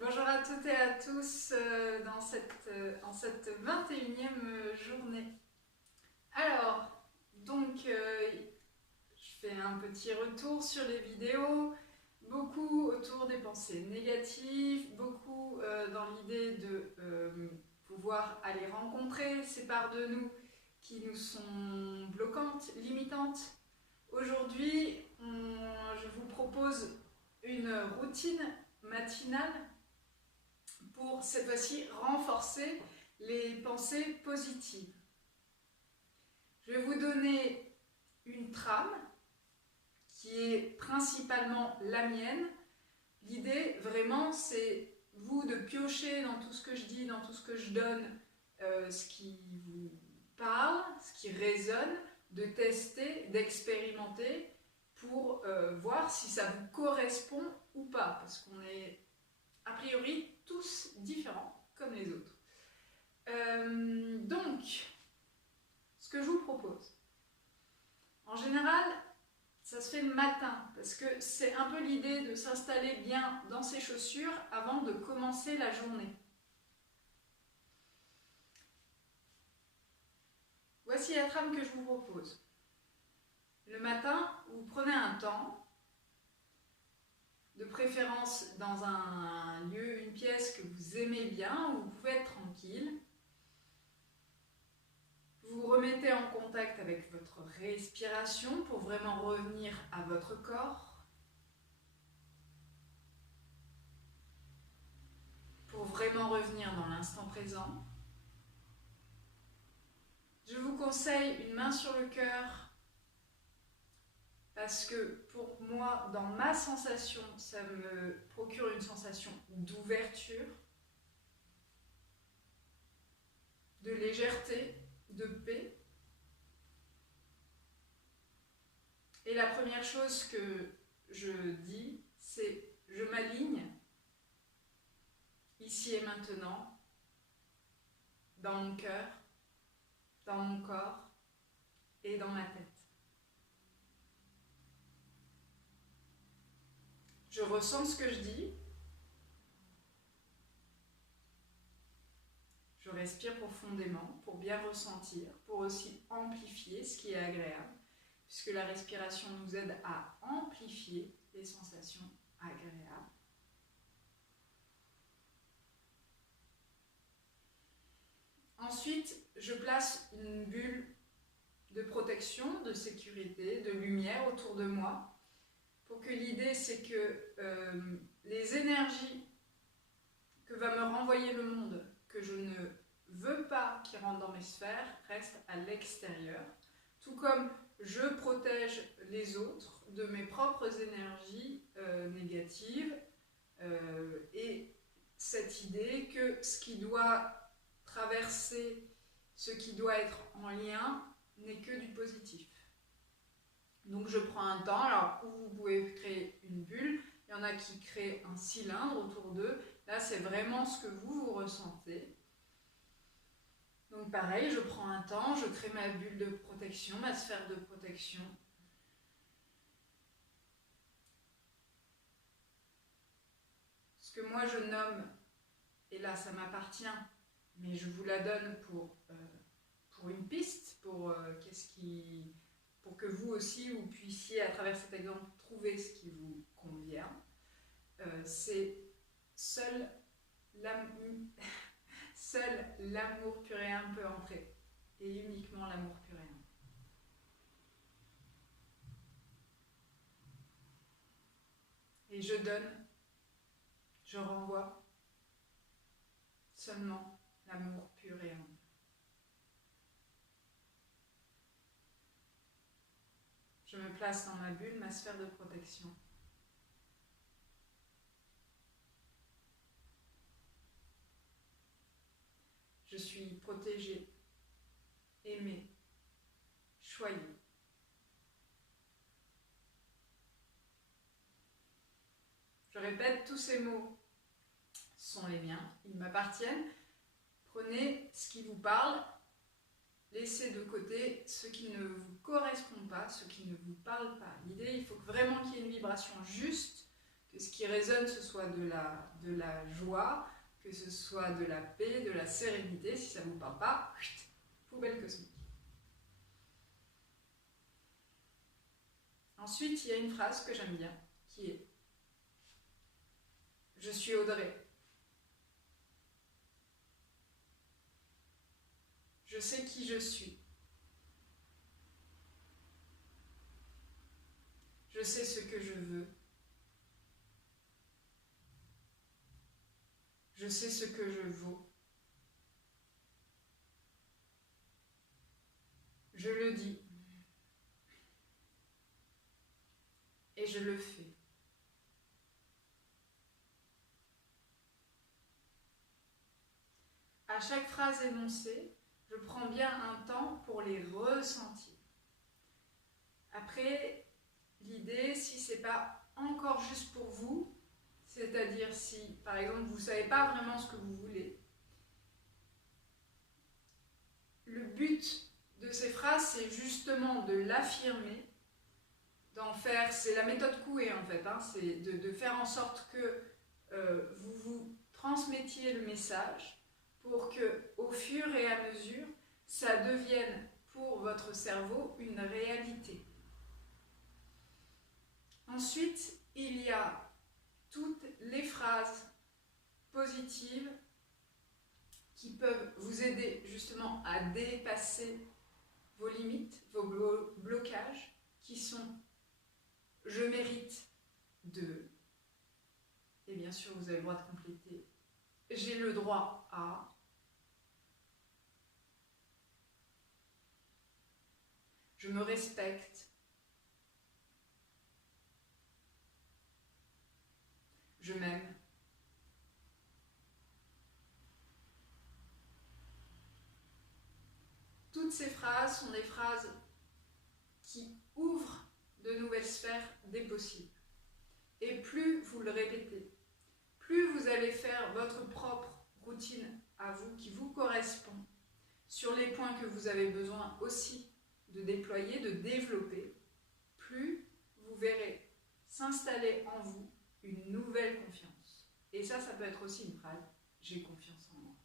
Bonjour à toutes et à tous en cette 21e journée. Alors, je fais un petit retour sur les vidéos, beaucoup autour des pensées négatives, beaucoup dans l'idée de pouvoir aller rencontrer ces parts de nous qui nous sont bloquantes, limitantes. Aujourd'hui, je vous propose une routine matinale pour cette fois-ci renforcer les pensées positives. Je vais vous donner une trame qui est principalement la mienne. L'idée vraiment c'est vous de piocher dans tout ce que je dis, dans tout ce que je donne, ce qui vous parle, ce qui résonne, de tester, d'expérimenter pour voir si ça vous correspond ou pas, parce qu'on est a priori tous différents comme les autres. Donc, ce que je vous propose, en général, ça se fait le matin, parce que c'est un peu l'idée de s'installer bien dans ses chaussures avant de commencer la journée. Voici la trame que je vous propose. Le matin, vous prenez un temps, de préférence dans un lieu, une pièce que vous aimez bien, où vous pouvez être tranquille. Vous vous remettez en contact avec votre respiration pour vraiment revenir à votre corps, pour vraiment revenir dans l'instant présent. Je vous conseille une main sur le cœur parce que pour moi, dans ma sensation, ça me procure une sensation d'ouverture, de légèreté, de paix. Et la première chose que je dis, c'est je m'aligne ici et maintenant dans mon cœur, dans mon corps et dans ma tête. Je ressens ce que je dis. Je respire profondément pour bien ressentir, pour aussi amplifier ce qui est agréable, puisque la respiration nous aide à amplifier les sensations agréables. Ensuite, je place une bulle de protection, de sécurité, de lumière autour de moi, pour que l'idée c'est que les énergies que va me renvoyer le monde, que je ne veux pas qui rentrent dans mes sphères, restent à l'extérieur, tout comme je protège les autres de mes propres énergies négatives et cette idée que ce qui doit traverser, ce qui doit être en lien, n'est que du positif. Donc je prends un temps, alors où vous pouvez créer une bulle, il y en a qui créent un cylindre autour d'eux, là c'est vraiment ce que vous ressentez. Donc pareil, je prends un temps, je crée ma bulle de protection, ma sphère de protection. Ce que moi je nomme, et là ça m'appartient, mais je vous la donne pour une piste, pour que vous aussi vous puissiez à travers cet exemple trouver ce qui vous convient. C'est seul l'amour puréen peut entrer, et uniquement l'amour puréen. Et je donne, je renvoie seulement l'amour puréen. Je me place dans ma bulle, ma sphère de protection. Je suis protégée, aimée, choyée. Je répète, tous ces mots sont les miens, ils m'appartiennent. Prenez ce qui vous parle, laissez de côté ce qui ne vous correspond pas, ce qui ne vous parle pas. L'idée, il faut vraiment qu'il y ait une vibration juste Que ce qui résonne, ce soit de la joie, que ce soit de la paix, de la sérénité. Si ça ne vous parle pas, poubelle cosmique. Ensuite, il y a une phrase que j'aime bien, qui est « Je suis Audrey. Je sais qui je suis. Je sais ce que je veux. Je sais ce que je vaux. Je le dis. Et je le fais. » À chaque phrase énoncée, je prends bien un temps pour les ressentir. Après, l'idée, si ce n'est pas encore juste pour vous, c'est-à-dire si, par exemple, vous ne savez pas vraiment ce que vous voulez, le but de ces phrases, c'est justement de l'affirmer, d'en faire, c'est la méthode Coué en fait, hein, c'est de faire en sorte que vous vous transmettiez le message pour que, au fur et à mesure, ça devienne pour votre cerveau une réalité. Ensuite, il y a toutes les phrases positives qui peuvent vous aider justement à dépasser vos limites, vos blocages, qui sont « je mérite de », et bien sûr vous avez le droit de compléter « j'ai le droit à », je me respecte, je m'aime. Toutes ces phrases sont des phrases qui ouvrent de nouvelles sphères des possibles. Et plus vous le répétez, plus vous allez faire votre propre routine à vous, qui vous correspond, sur les points que vous avez besoin aussi de déployer, de développer, plus vous verrez s'installer en vous une nouvelle confiance. Et ça peut être aussi une phrase « j'ai confiance en moi ».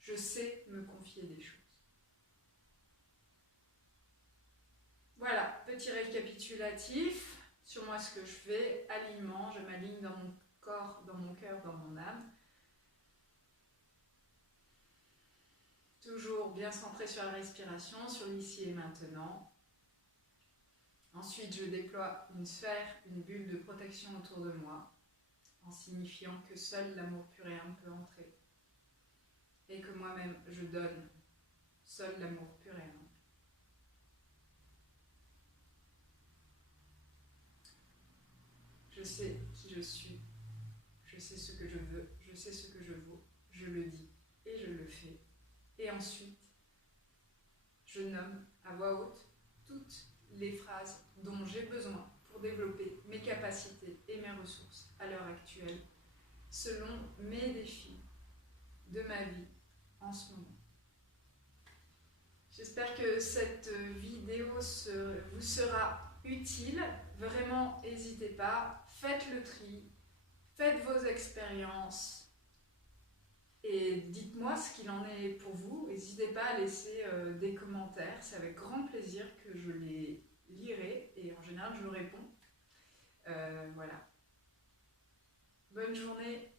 Je sais me confier des choses. Voilà, petit récapitulatif sur moi ce que je fais, alignement, je m'aligne dans mon corps, dans mon cœur, dans mon âme. Toujours bien centré sur la respiration, sur l'ici et maintenant. Ensuite, je déploie une sphère, une bulle de protection autour de moi, en signifiant que seul l'amour pur et âme peut entrer. Et que moi-même, je donne seul l'amour pur et âme. Je sais qui je suis, je sais ce que je veux, je sais ce que je vaux, je le dis et je le fais. Et ensuite, je nomme à voix haute toutes les phrases dont j'ai besoin pour développer mes capacités et mes ressources à l'heure actuelle, selon mes défis de ma vie en ce moment. J'espère que cette vidéo vous sera utile. Vraiment, n'hésitez pas, faites le tri, faites vos expériences et dites-moi ce qu'il en est pour vous. N'hésitez pas à laisser des commentaires, c'est avec grand plaisir que je les lirai et en général je réponds. Voilà. Bonne journée.